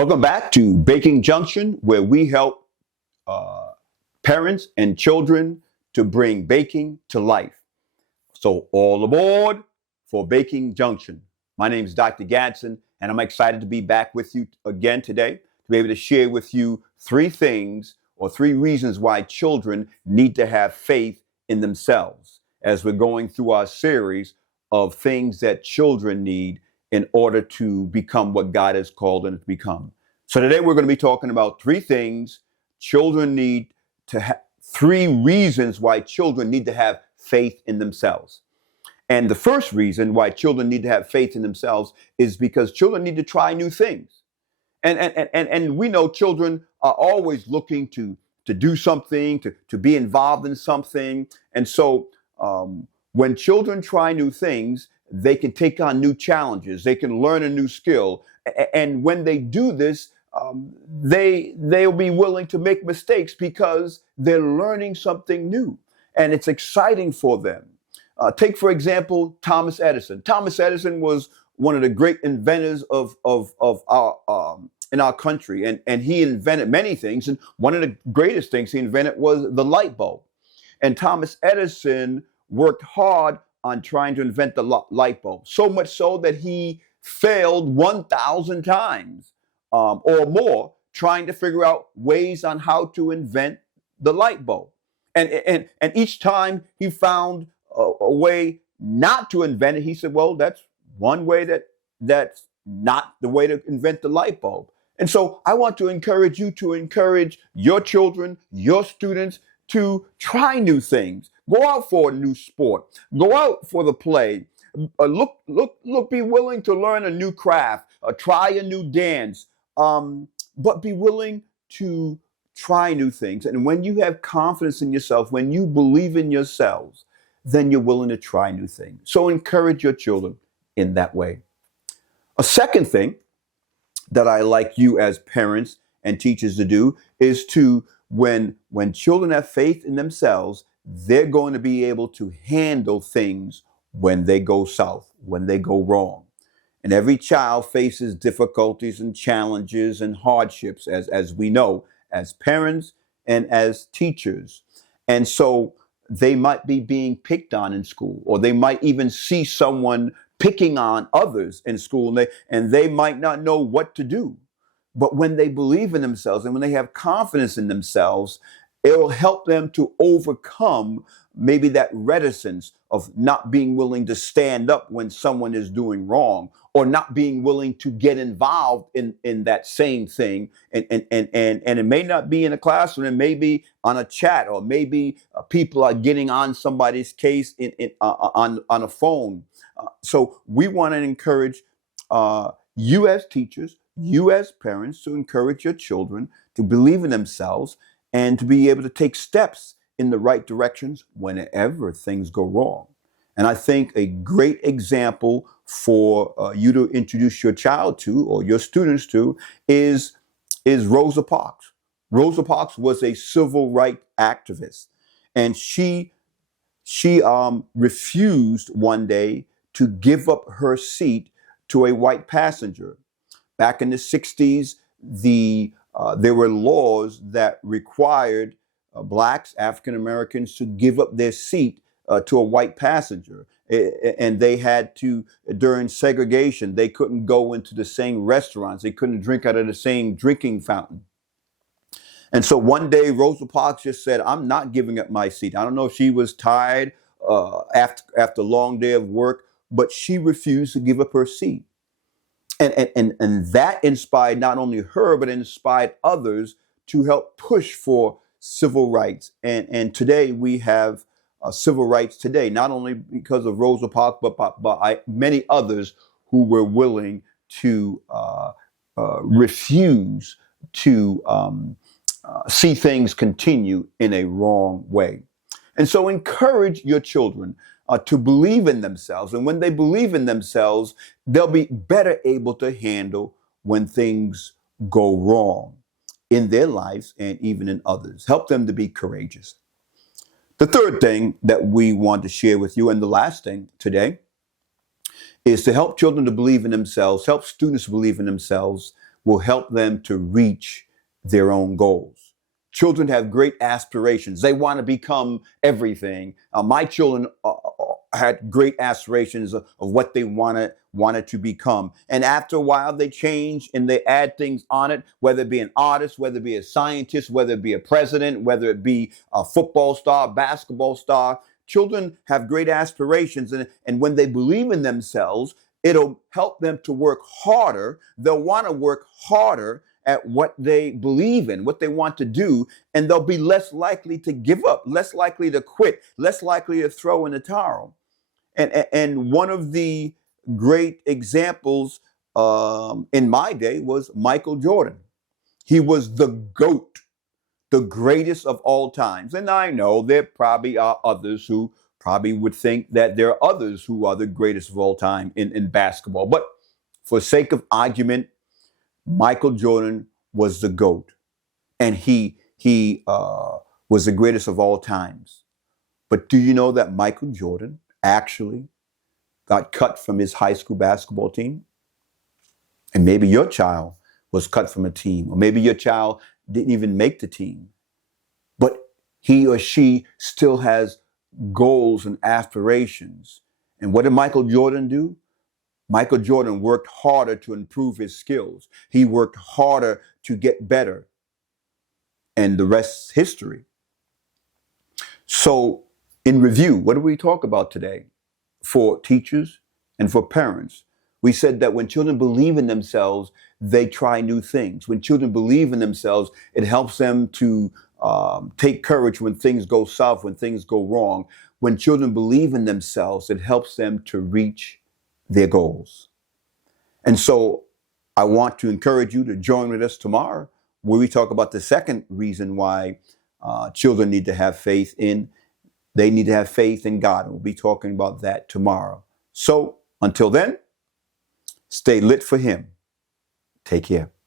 Welcome back to Baking Junction, where we help parents and children to bring baking to life. So, all aboard for Baking Junction. My name is Dr. Gadsden, and I'm excited to be back with you again today to be able to share with you three things or three reasons why children need to have faith in themselves as we're going through our series of things that children need in order to become what God has called them to become. So today we're going to be talking about three things children need to have, three reasons why children need to have faith in themselves. And the first reason why children need to have faith in themselves is because children need to try new things. And we know children are always looking to do something, to be involved in something. And so when children try new things, they can take on new challenges. They can learn a new skill. And when they do this, they'll be willing to make mistakes because they're learning something new. And it's exciting for them. Take, for example, Thomas Edison. Thomas Edison was one of the great inventors of our in our country, and he invented many things. And one of the greatest things he invented was the light bulb. And Thomas Edison worked hard on trying to invent the light bulb, so much so that he failed 1,000 times or more trying to figure out ways on how to invent the light bulb. And each time he found a way not to invent it, he said, well, that's one way that's not the way to invent the light bulb. And so I want to encourage you to encourage your children, your students to try new things. Go out for a new sport. Go out for the play. Be willing to learn a new craft, try a new dance, but be willing to try new things. And when you have confidence in yourself, when you believe in yourselves, then you're willing to try new things. So encourage your children in that way. A second thing that I like you as parents and teachers to do is to, when children have faith in themselves, they're going to be able to handle things when they go south, when they go wrong. And every child faces difficulties and challenges and hardships, as we know, as parents and as teachers. And so they might be being picked on in school, or they might even see someone picking on others in school, and they might not know what to do. But when they believe in themselves and when they have confidence in themselves, it'll help them to overcome maybe that reticence of not being willing to stand up when someone is doing wrong, or not being willing to get involved in that same thing. And it may not be in a classroom, it may be on a chat, or maybe people are getting on somebody's case on a phone. So we want to encourage you as teachers, you as parents, to encourage your children to believe in themselves and to be able to take steps in the right directions whenever things go wrong. And I think a great example for you to introduce your child to, or your students to, is Rosa Parks. Rosa Parks was a civil rights activist, and she refused one day to give up her seat to a white passenger. Back in the 60s, there were laws that required blacks, African Americans, to give up their seat to a white passenger. And they had to, during segregation, they couldn't go into the same restaurants. They couldn't drink out of the same drinking fountain. And so one day, Rosa Parks just said, I'm not giving up my seat. I don't know if she was tired after a long day of work, but she refused to give up her seat. And that inspired not only her, but inspired others to help push for civil rights. And today we have civil rights today, not only because of Rosa Parks, but many others who were willing to refuse to see things continue in a wrong way. And so encourage your children to believe in themselves. And when they believe in themselves, they'll be better able to handle when things go wrong in their lives and even in others. Help them to be courageous. The third thing that we want to share with you, and the last thing today, is to help children to believe in themselves, help students believe in themselves. will help them to reach their own goals. Children have great aspirations. They want to become everything. My children had great aspirations of what they wanted to become. And after a while, they change and they add things on it, whether it be an artist, whether it be a scientist, whether it be a president, whether it be a football star, basketball star. Children have great aspirations. And when they believe in themselves, it'll help them to work harder. They'll want to work harder at what they believe in, what they want to do, and they'll be less likely to give up, less likely to quit, less likely to throw in the towel. And one of the great examples in my day was Michael Jordan. He was the GOAT, the greatest of all times. And I know there probably are others who probably would think that there are others who are the greatest of all time in basketball. But for sake of argument, Michael Jordan was the GOAT. And he was the greatest of all times. But do you know that Michael Jordan actually got cut from his high school basketball team? And maybe your child was cut from a team, or maybe your child didn't even make the team. But he or she still has goals and aspirations. And what did Michael Jordan do? Michael Jordan worked harder to improve his skills. He worked harder to get better. And the rest's history. So, in review, what did we talk about today? For teachers and for parents, we said that when children believe in themselves, they try new things. When children believe in themselves, it helps them to take courage when things go south, when things go wrong. When children believe in themselves, it helps them to reach their goals. And so I want to encourage you to join with us tomorrow, where we talk about the second reason why children need to have faith in. They need to have faith in God. And we'll be talking about that tomorrow. So until then, stay lit for Him. Take care.